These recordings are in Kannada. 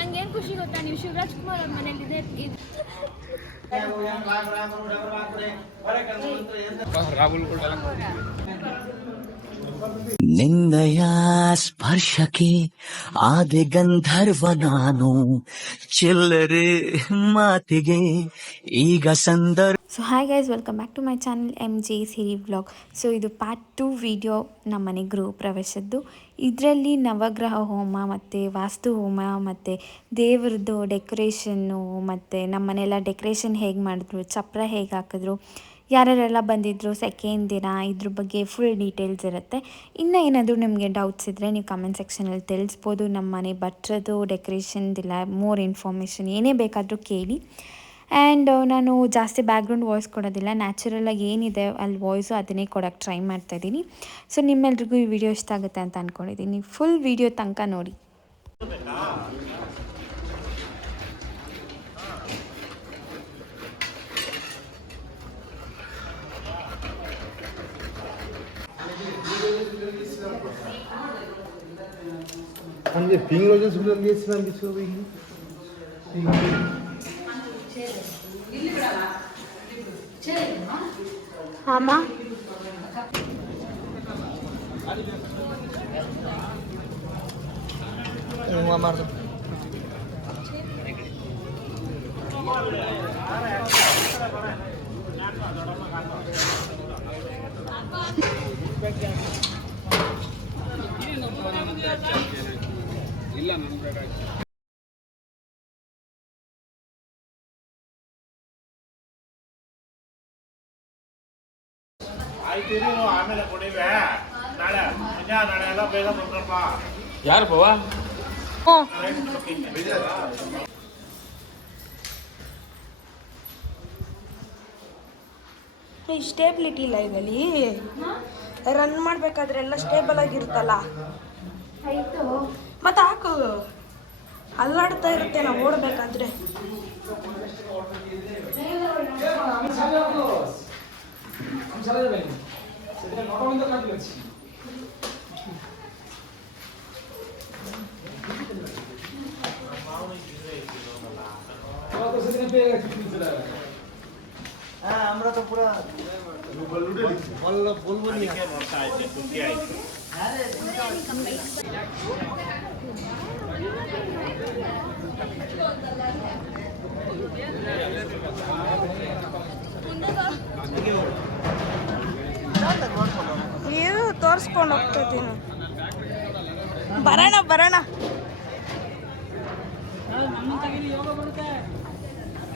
ನಂಗೇನು ಖುಷಿ ಗೊತ್ತಾ, ನೀವು ಶಿವರಾಜ್ ಕುಮಾರ್ ಅವ್ರ ಮನೇಲಿದೆ ರಾಹುಲ್ ನಿನ್ನಯ ಸ್ಪರ್ಶಕ್ಕೆ ಆದೆ ಗಂಧರ್ವ ನಾನು, ಚಿಲ್ಲರೆ ಮಾತಿಗೆ ಈಗ ಸಂದರ್ಭ. So hi guys, welcome back to my channel MJ Siri vlog. So ಇದು ಪಾರ್ಟ್ 2 ವಿಡಿಯೋ ನಮ್ಮ ಮನೆ ಗೃಹ ಪ್ರವೇಶದ್ದು. ಇದರಲ್ಲಿ ನವಗ್ರಹ ಹೋಮ ಮತ್ತು ವಾಸ್ತು ಹೋಮ ಮತ್ತು ದೇವ್ರದ್ದು ಡೆಕೋರೇಷನ್ನು ಮತ್ತು ನಮ್ಮ ಮನೆಯೆಲ್ಲ ಡೆಕೋರೇಷನ್ ಹೇಗೆ ಮಾಡಿದ್ರು, ಚಪ್ಪರ ಹೇಗೆ ಹಾಕಿದ್ರು, ಯಾರ್ಯಾರೆಲ್ಲ ಬಂದಿದ್ದರು ಸೆಕೆಂಡ್ ದಿನ, ಇದ್ರ ಬಗ್ಗೆ ಫುಲ್ ಡೀಟೇಲ್ಸ್ ಇರುತ್ತೆ. ಇನ್ನು ಏನಾದರೂ ನಿಮಗೆ ಡೌಟ್ಸ್ ಇದ್ದರೆ ನೀವು ಕಮೆಂಟ್ ಸೆಕ್ಷನಲ್ಲಿ ತಿಳಿಸ್ಬೋದು. ನಮ್ಮ ಮನೆ ಭಟ್ರದ್ದು ಡೆಕೋರೇಷನ್ದಿಲ್ಲ ಮೋರ್ ಇನ್ಫಾರ್ಮೇಷನ್ ಏನೇ ಬೇಕಾದರೂ ಕೇಳಿ. ಆ್ಯಂಡ್ ನಾನು ಜಾಸ್ತಿ ಬ್ಯಾಕ್ಗ್ರೌಂಡ್ ವಾಯ್ಸ್ ಕೊಡೋದಿಲ್ಲ, ನ್ಯಾಚುರಲಾಗಿ ಏನಿದೆ ಅಲ್ಲಿ ವಾಯ್ಸು ಅದನ್ನೇ ಕೊಡೋಕ್ಕೆ ಟ್ರೈ ಮಾಡ್ತಾಯಿದ್ದೀನಿ. ಸೊ ನಿಮ್ಮೆಲ್ರಿಗೂ ಈ ವಿಡಿಯೋ ಇಷ್ಟ ಆಗುತ್ತೆ ಅಂತ ಅಂದ್ಕೊಂಡಿದ್ದೀನಿ. ಫುಲ್ ವಿಡಿಯೋ ತನಕ ನೋಡಿ. 한개 빙어전 소리를 했으면 미쳐봐 이게. 아마 ಇಲ್ಲ ನಮ್ಮ ಆಯ್ತು ಆಮೇಲೆ ಕೊಡಿವೆ ನಾಳೆ ನಾಳೆ ಎಲ್ಲ ಬೇಗ ಬಂದ್ರಪ್ಪ. ಯಾರು ಪವ ಸ್ಟೇಬಿಲಿಟಿ ಇಲ್ಲ ಇದರಲ್ಲಿ. ರನ್ ಮಾಡಬೇಕಾದ್ರೆ ಎಲ್ಲ ಸ್ಟೇಬಲ್ ಆಗಿರುತ್ತಲ್ಲ, ಮತ್ತೆ ಹಾಕು ಅಲ್ಲಾಡ್ತಾ ಇರುತ್ತೆ ನಾವು ಓಡಬೇಕಾದ್ರೆ. আমরা তো পুরো বলবো নি মশা আছে টুকি আছে। ಏನು ತೋರಿಸ್ಕೊಂಡು ಹೋಗ್ತಿದ್ದೀನಿ. ಬರೋಣ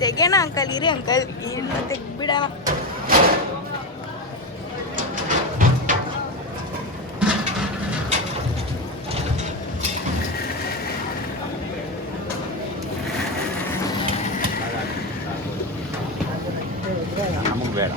ತೆಗೆಣ ಅಂಕಲ್, ಇರಿ ಅಂಕಲ್, ಇಲ್ಲ ತೆಗ್ಬಿಡೋಣ. ನಮಗೆ ಬೇಡ.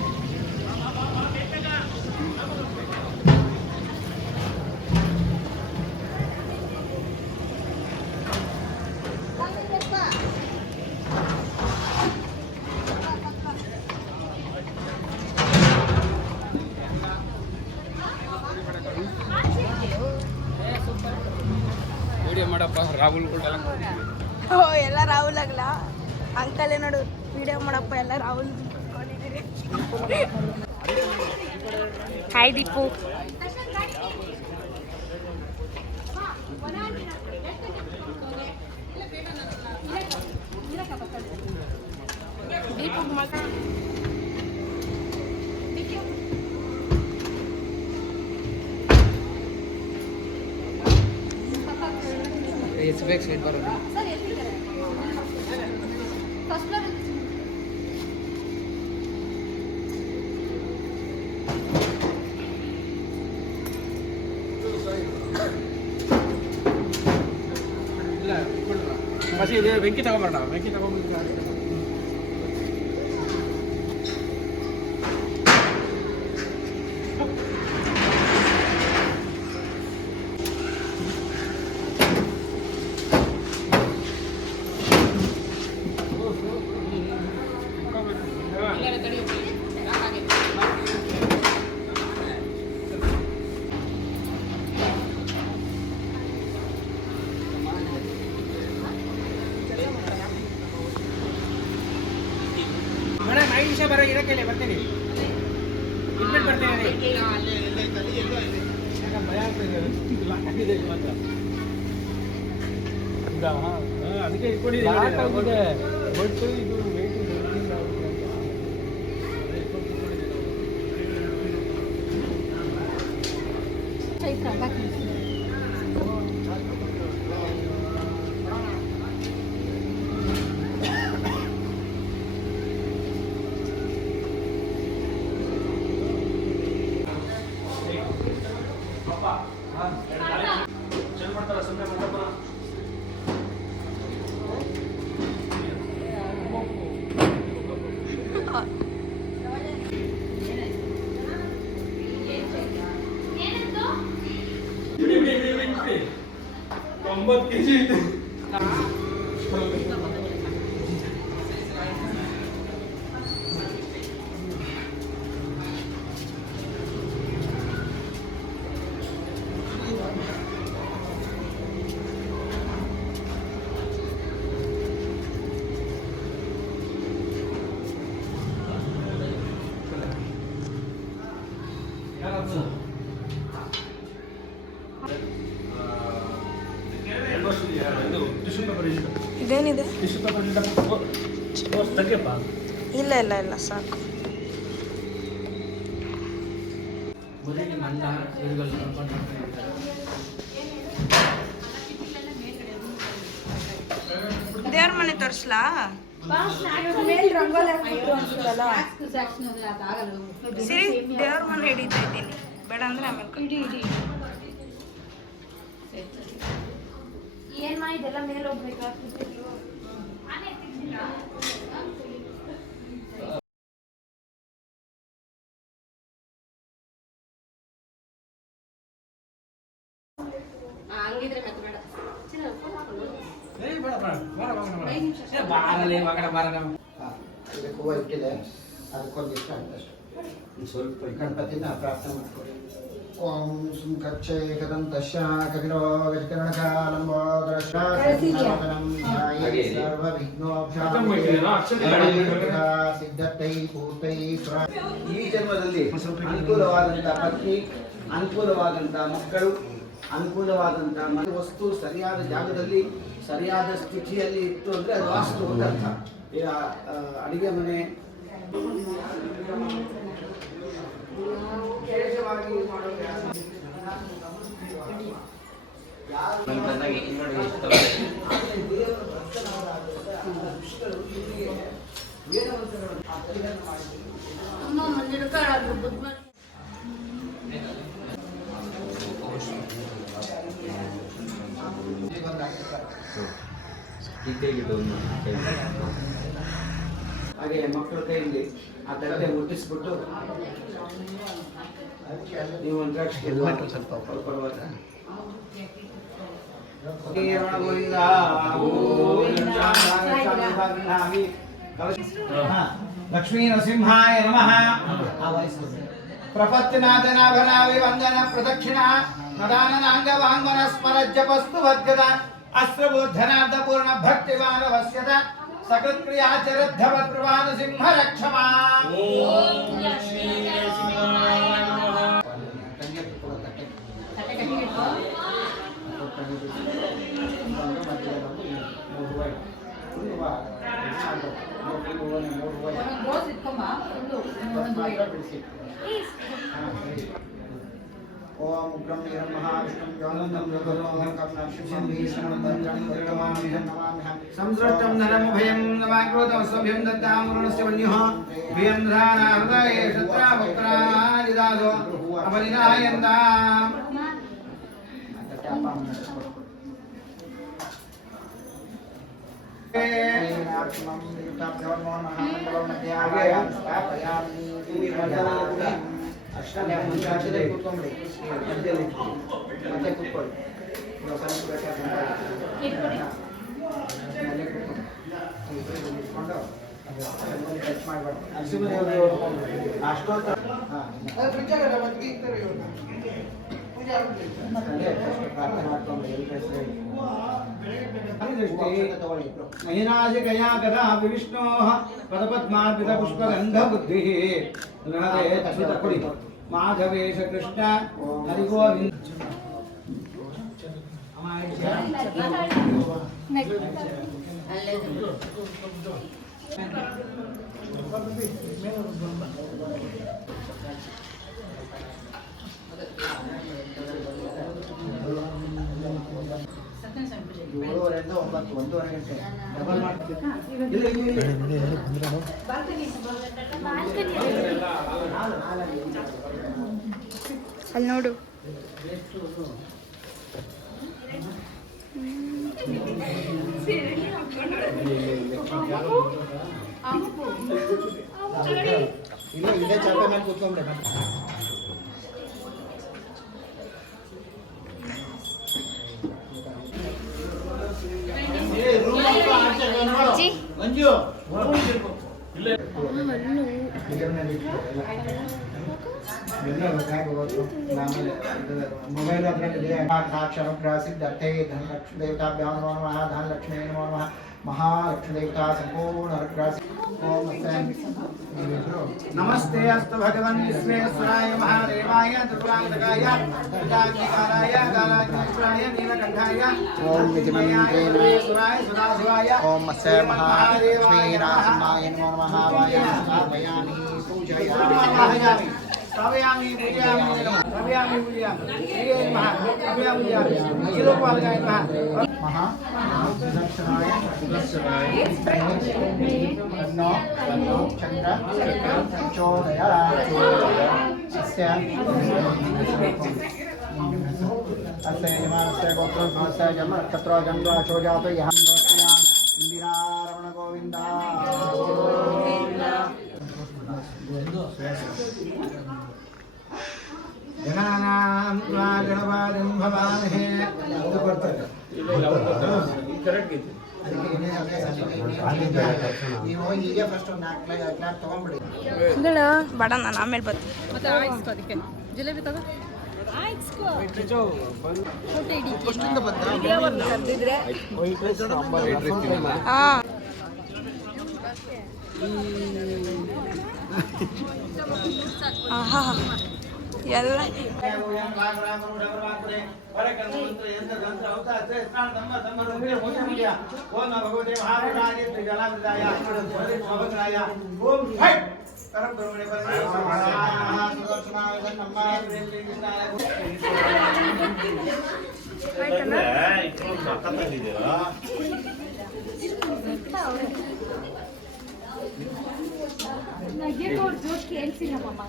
ವಿಡಿಯೋ ಮಾಡಪ್ಪ ರಾಹುಲ್ ಓ ಎಲ್ಲ ರಾಹುಲ್ ಆಗಲ್ಲ ಅಂಕಲ್, ನೋಡು ವಿಡಿಯೋ ಮಾಡಪ್ಪ ಎಲ್ಲ ರಾಹುಲ್ ಕುತ್ಕೊಂಡಿದ್ದೀರಿ. ಹಾಯ್ ದೀಪು. ದೀಪು ಎಷ್ಟು ಬೇಕು ಸೈಡ್ ಬರೋದು. ಇಲ್ಲ ಮಸಿ ಇದೆ, ಬೆಂಕಿ ತಗೊಂಬರೋಣ. ಬೆಂಕಿ ತಗೊಂಡ್ಬಿಟ್ಟು 5 ನಿಮಿಷ ಬರೋ ಇರಕ್ಕೆ ಬರ್ತೀನಿ ಇನ್ಮೇಲೆ ಬರ್ತೀನಿ ಭಯ ಆಗ್ತದೆ ಮಾತ್ರ ಅದಕ್ಕೆ ಇಟ್ಕೊಂಡಿದ್ದೆ ಬಟ್ ಇದು ವೇಟ್ ಚೈತ್ರ ಬಾಕಿ ಇದೇನಿದೆ ತೆಗೆಯಪ್ಪ ಇಲ್ಲ ಇಲ್ಲ ಇಲ್ಲ ಸಾಕು ದೇವ್ರ ಮನೆ ತೋರಿಸ್ಲಾ ಸಿರಿ ದೇವ್ರ ಮನೆ ಹಿಡಿತಾ ಇದ್ದೀನಿ ಬೇಡ ಅಂದ್ರೆ ಆಮೇಲೆ ಏನ್ ಮಾಡಿದೆಲ್ಲ ಮೇಲೆ ಹೋಗ್ಬೇಕಾಗ್ತದೆ ಇದಕ್ಕೆ ಹೂವು ಇಟ್ಟಿದೆ ಅದಕ್ಕೊಂದಿಷ್ಟು ಅಷ್ಟೇ ಸ್ವಲ್ಪ ಗಣಪತಿನ ಪ್ರಾರ್ಥನೆ ಮಾಡ್ಕೊಳ್ಳಿ ಓಂ ಸುಂ ಕಚ್ಚೆ ಕದಂತಶ್ಯ ಕವಿರೋ ಗಜಕರ್ಣಕಾಲಂಬೋದರಶ್ರಾಸನಂ ಧ್ಯಾಯೇ ಸಿದ್ಧತೈ ಪೂರ್ತೈ ಈ ಜನ್ಮದಲ್ಲಿ ಅನುಕೂಲವಾದಂಥ ಪತ್ನಿ ಅನುಕೂಲವಾದಂಥ ಮಕ್ಕಳು ಅನುಕೂಲವಾದಂಥ ಮನೆ ವಸ್ತು ಸರಿಯಾದ ಜಾಗದಲ್ಲಿ ಸರಿಯಾದ ಸ್ಥಿತಿಯಲ್ಲಿ ಇತ್ತು ಅಂದರೆ ಅದು ವಾಸ್ತು ಅಂತ ಅರ್ಥ. ಈಗ ಅಡಿಗೆ ಮನೆ ವಿಶೇಷವಾಗಿ ಹಾಗೆ ಮಕ್ಕಳ ಕೈಯಲ್ಲಿ ಆ ತಟ್ಟೆ ಮುಟ್ಟಿಸ್ಬಿಟ್ಟು ನೀವು ಒಂದು ಸ್ವಲ್ಪ ಪರವಾಗ ಲಕ್ಷ್ಮೀ ನರಸಿಂಹಾಯ ನಮಃ ಪ್ರಪತ್ತಿನಾಥನಾಭನಾವಿ ವಂದನ ಪ್ರದಕ್ಷಿಣ ನದಾನನಾಂಗ ವಾಂಗ್ಮನ ಸ್ಮರಜ್ಜಪಸ್ತು ವರ್ಗದ ಅಸ್ತ್ರಬೋಧನಾರ್ಧ ಪೂರ್ಣ ಭಕ್ತಿವಾನವಸ್ಯದ ಸಕೃತ್ಕ್ರಿಯಾಚರದ್ಧವ ಪ್ರವಾದ ಸಿಂಹ ರಕ್ಷಮಾ ಓಂ ಉಗ್ರಂ ವೀರಂ ಮಹಾವಿಷ್ಣುಂ ಜ್ವಾಲಂತಂ ರಘುರಾಮಂ ಕರ್ಣಾಕ್ಷಿಷಂ ಭೀಷಣಂ ಸಂಸೃಷ್ಟಂ ನರಮುಭಯಂ ನಮಾಕ್ರೋತಮಸ್ವಭ್ಯಂ ದತ್ತಾಂ ವರುಣಸ್ಯ ವನ್ಯಃ ಭೀಯಂ ಧಾನಾರ್ದಯೇ ಶತ್ರಾವಕ್ರಾಜಿದಾಸೋ ಅಪನಿದಾಯಂತಾಂ ಅಷ್ಟೇ ಮುಂಚಾಚೆ ಕೂತ್ಕೊಂಡ್ಬಿಡಿ ಮಧ್ಯದಲ್ಲಿ ಮತ್ತೆ ಕೂತ್ಕೊಳ್ಳಿ ಟಚ್ ಮಾಡಬಾರ್ದು ಅಷ್ಟೊತ್ತ ಫ್ರಿಜ್ ಆಗಲ್ಲ ಮತ್ತೆ महीनाजिकया कदा विष्णोः पदपद्मार्पित पुष्पगन्धबुद्धिः माधवेश कृष्ण हरिगोविन्द ಅಲ್ಲಿ ನೋಡು ಇಲ್ಲೇ ಚಾಪೆ ಮೇಲೆ ಕೂತ್ಕೊಂಡ್ರೆ ಮಂಜು ಮೊಬೈಲ್ ಅಕ್ಷರಪ್ರಾಸಿದ್ಧರ್ಥೇ ಧನಲಕ್ಷ್ಮೀ ದೇವತಾಭ್ಯಾಂ ನಮೋ ನಮಃ ಧನಲಕ್ಷ್ಮೀ ನಮೋ ನಮಃ महालक्ष्मी देवता संपूर्ण नमस्ते अस्तु भगवन् विश्वेश्वराय महादेवाय दुर्गांतकाय प्रजांगिकाराय कालाग्निश्वराय नीलकंठाय ओम विष्णुवेश्वराय सदाशिवाय ओम मत्स्य महादेवाय नमः महावाय स्थापयामि पूजयामि श्रावयामि पूजयामि श्रावयामि पूजयामि श्री नमः श्रावयामि पूजयामि श्रीलोकपालकाय नमः महा दक्षिणाय दक्षिणाय अन्नो चंद्र प्रचोदयात् अस्य यमानस्य गोत्रस्य जन्म तत्र जन्मराशो जातो यः इंदिरारमण गोविंदा गणानां त्वा गणपादिं भवामहे ನೀವು ಈಗ ಫಸ್ಟ್ ಒಂದು 4 ಕ್ಲಾಸ್ ತಗೊಂಡ್ಬಿಡಿ ಬೇಡ ನಾನು ಆಮೇಲೆ ಬರ್ತೀನಿ ಮತ್ತೆ ಆಯ್ಸ್ಕೋ ಅದಕ್ಕೆ ಜಿಲೇಬಿ ತಗೋ ಆಯ್ಸ್ಕೋ ಫೋಟೋ ಹಿಡಿ ಫಸ್ಟಿಂದ ಬಂದ ಕರ್ದಿದ್ರೆ ಆಹಾ ಎಲ್ಲ ನನಗೆ ಜೋರ್ ಕೇಳಿಸಿಲ್ಲ ಮಮ್ಮ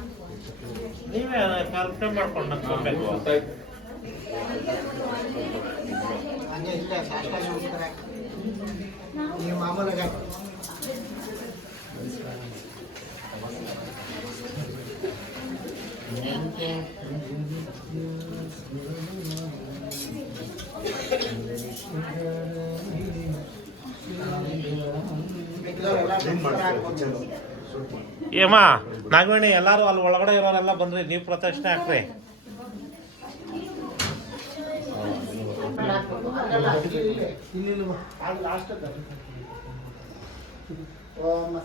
ನೀವೇ ಕಲ್ಪನೆ ಮಾಡ್ಕೊಂಡು ಹೋಗ್ಬೇಕು ಹಂಗೆ ಇಲ್ಲ ಸಾಷ್ಟಾಂಗ ನಮಸ್ಕಾರ ನೀವು ಮಾಮೂಲಾಗ ಏಮ್ಮ ನಾಗವೇಣಿ ಎಲ್ಲರೂ ಅಲ್ಲಿ ಒಳಗಡೆ ಇರೋರೆಲ್ಲ ಬಂದ್ರಿ ನೀವು ಪ್ರದಕ್ಷಿಣೆ ಹಾಕ್ರಿ ओम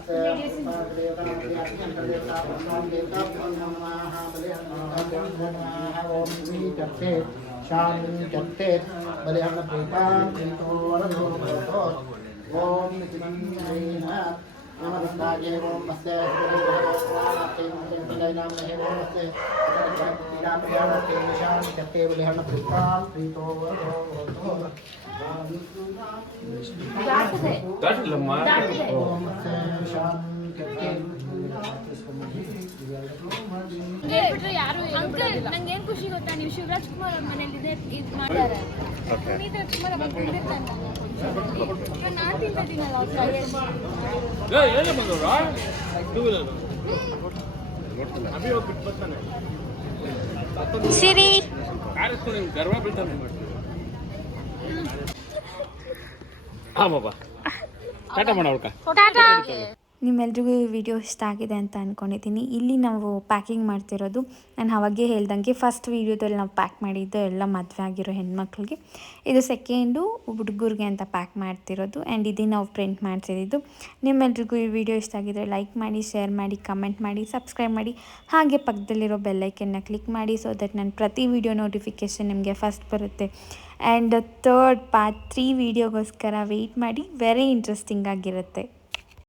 शांति बलिहन प्रीता ओम नमस्ते ओम नमस्ते शांति बलिहन प्रीता प्रीतो ಹೇಳ್ಬಿಟ್ರೆ ಯಾರು ಅಂಕಲ್ ನಂಗೆ ಏನ್ ಖುಷಿ ಗೊತ್ತಾ ನೀವು ಶಿವರಾಜ್ ಕುಮಾರ್ ಅವ್ರ ಮನೇಲಿ ಇದು ಮಾಡ್ತಾರೆ ಪುನೀತ್ ರಾಜ್ಕುಮಾರ್ ಅವಾಗ ಬಂದಿರ್ತಾನೆ ನಾನು ತಿಂತಿದ್ದೀನಲ್ಲ ಸಿರಿ ಗರ್ವ ಬೀಳ್ತಾನೆ ಟಾಟಾ ಮಾಡ ಟಾಟಾ ನಿಮ್ಮೆಲ್ರಿಗೂ ಈ ವಿಡಿಯೋ ಇಷ್ಟ ಆಗಿದೆ ಅಂತ ಅಂದ್ಕೊಂಡಿದ್ದೀನಿ. ಇಲ್ಲಿ ನಾವು ಪ್ಯಾಕಿಂಗ್ ಮಾಡ್ತಿರೋದು ನಾನು ಅವಾಗೇ ಹೇಳ್ದಂಗೆ ಫಸ್ಟ್ ವೀಡಿಯೋದಲ್ಲಿ ನಾವು ಪ್ಯಾಕ್ ಮಾಡಿದ್ದು ಎಲ್ಲ ಮದುವೆ ಆಗಿರೋ ಹೆಣ್ಮಕ್ಳಿಗೆ, ಇದು ಸೆಕೆಂಡು ಹುಡುಗರಿಗೆ ಅಂತ ಪ್ಯಾಕ್ ಮಾಡ್ತಿರೋದು ಆ್ಯಂಡ್ ಇದನ್ನು ನಾವು ಪ್ರಿಂಟ್ ಮಾಡ್ತಿದ್ದು. ನಿಮ್ಮೆಲ್ರಿಗೂ ಈ ವಿಡಿಯೋ ಇಷ್ಟ ಆಗಿದ್ರೆ ಲೈಕ್ ಮಾಡಿ, ಶೇರ್ ಮಾಡಿ, ಕಮೆಂಟ್ ಮಾಡಿ, ಸಬ್ಸ್ಕ್ರೈಬ್ ಮಾಡಿ, ಹಾಗೆ ಪಕ್ಕದಲ್ಲಿರೋ ಬೆಲ್ಲೈಕನ್ನ ಕ್ಲಿಕ್ ಮಾಡಿ ಸೊ ದಟ್ ನನ್ನ ಪ್ರತಿ ವಿಡಿಯೋ ನೋಟಿಫಿಕೇಷನ್ ನಿಮಗೆ ಫಸ್ಟ್ ಬರುತ್ತೆ. ಆ್ಯಂಡ್ ಥರ್ಡ್ ಪಾರ್ಟ್ 3 ವಿಡಿಯೋಗೋಸ್ಕರ ವೆಯ್ಟ್ ಮಾಡಿ, ವೆರಿ ಇಂಟ್ರೆಸ್ಟಿಂಗ್ ಆಗಿರುತ್ತೆ.